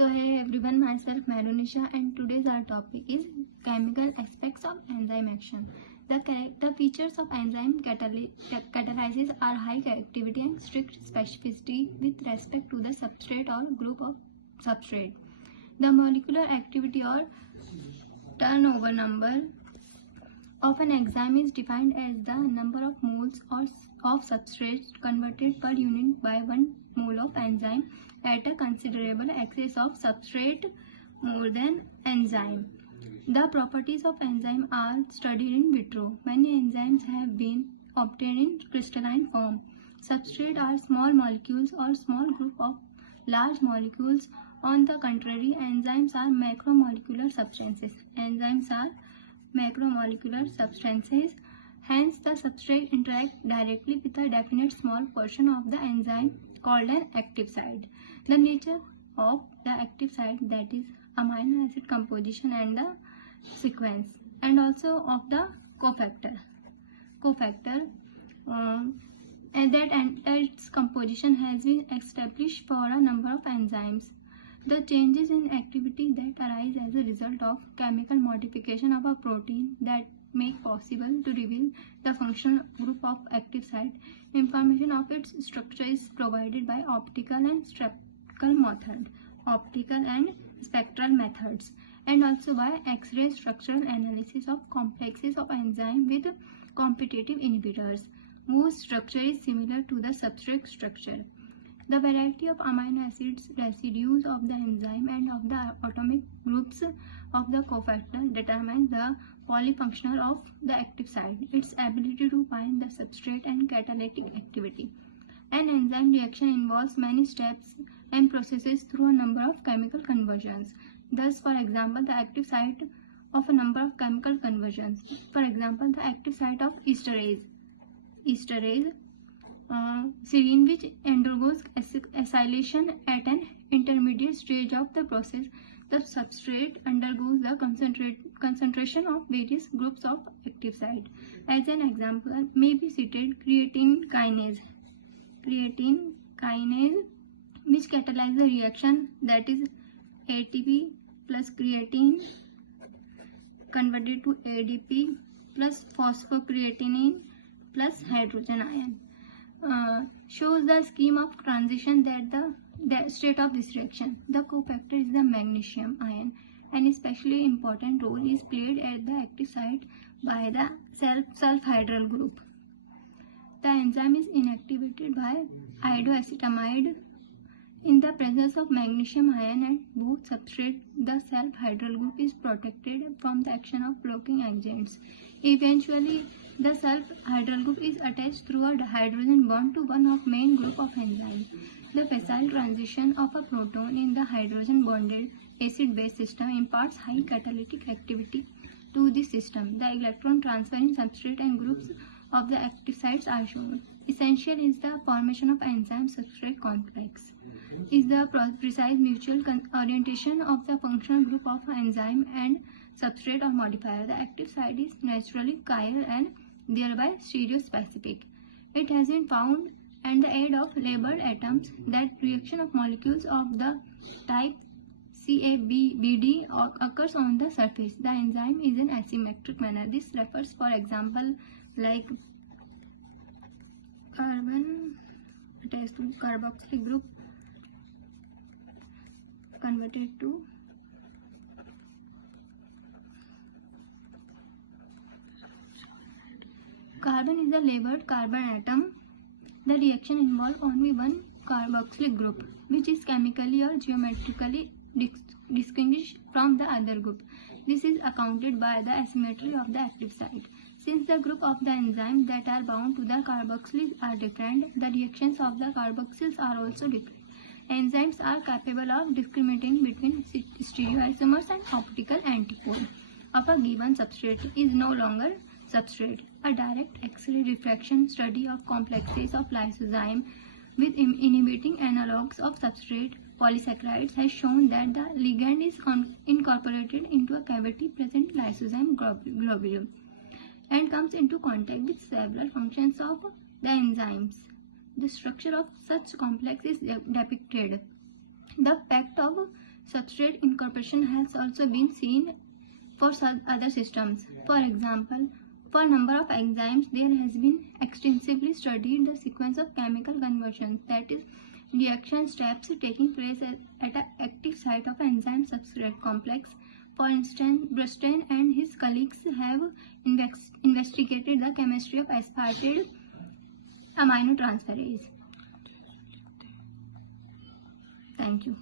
So hey everyone, myself Marunisha, and today's our topic is chemical aspects of enzyme action. The features of enzyme catalysis are high activity and strict specificity with respect to the substrate or group of substrate. The molecular activity or turnover number of an enzyme is defined as the number of moles of substrate converted per unit by 1 mole of enzyme at a considerable excess of substrate more than enzyme. The properties of enzyme are studied in vitro. Many enzymes have been obtained in crystalline form. Substrate are small molecules or small group of large molecules. On the contrary, enzymes are macromolecular substances. Enzymes are macromolecular substances. Hence, the substrate interact directly with a definite small portion of the enzyme called an active site. The nature of the active site, that is amino acid composition and the sequence, and also of the cofactor and its composition has been established for a number of enzymes. The changes in activity that arise as a result of chemical modification of a protein that make possible to reveal the functional group of active site. Information of its structure is provided by optical and spectral methods, and also by X-ray structural analysis of complexes of enzyme with competitive inhibitors, whose structure is similar to the substrate structure. The variety of amino acids, residues of the enzyme, and of the atomic groups of the cofactor determine the polyfunctional of the active site, its ability to bind the substrate, and catalytic activity. An enzyme reaction involves many steps and processes through a number of chemical conversions. Thus, for example, the active site of a number of chemical conversions. For example, the active site of esterase serine, which undergoes acylation at an intermediate stage of the process. The substrate undergoes the concentration of various groups of active site. As an example may be cited creatine kinase, which catalyzes the reaction, that is ATP plus creatine converted to ADP plus phosphocreatinine plus hydrogen ion. Shows the scheme of transition that the state of this reaction. The cofactor is the magnesium ion. An especially important role is played at the active site by the sulfhydryl group. The enzyme is inactivated by iodoacetamide. In the presence of magnesium ion at both substrates, the sulfhydryl group is protected from the action of blocking agents. Eventually, the sulfhydryl group is attached through a hydrogen bond to one of main group of enzyme. The facile transition of a proton in the hydrogen bonded acid-base system imparts high catalytic activity to this system. The electron transfer in substrate and groups of the active sites are shown. Essential is the formation of enzyme-substrate complex. Is the precise mutual orientation of the functional group of enzyme and substrate or modifier. The active site is naturally chiral and thereby stereospecific. It has been found and the aid of labeled atoms that reaction of molecules of the type CABD occurs on the surface. The enzyme is in asymmetric manner. This refers, for example, like carbon attached to carboxylic group converted to carbon is the labeled carbon atom. The reaction involves only one carboxylic group, which is chemically or geometrically distinguished from the other group. This is accounted by the asymmetry of the active site. Since the group of the enzymes that are bound to the carboxyls are different, the reactions of the carboxyls are also different. Enzymes are capable of discriminating between stereoisomers and optical antipode of a given substrate is no longer substrate. A direct X-ray diffraction study of complexes of lysozyme with inhibiting analogues of substrate polysaccharides has shown that the ligand is incorporated into a cavity present lysozyme globule and comes into contact with several functions of the enzymes. The structure of such complex is depicted. The fact of substrate incorporation has also been seen for other systems. For example, for a number of enzymes, there has been extensively studied the sequence of chemical conversions, that is, reaction steps taking place at an active site of enzyme substrate complex. For instance, Bruston and his colleagues have investigated the chemistry of aspartate aminotransferase. Thank you.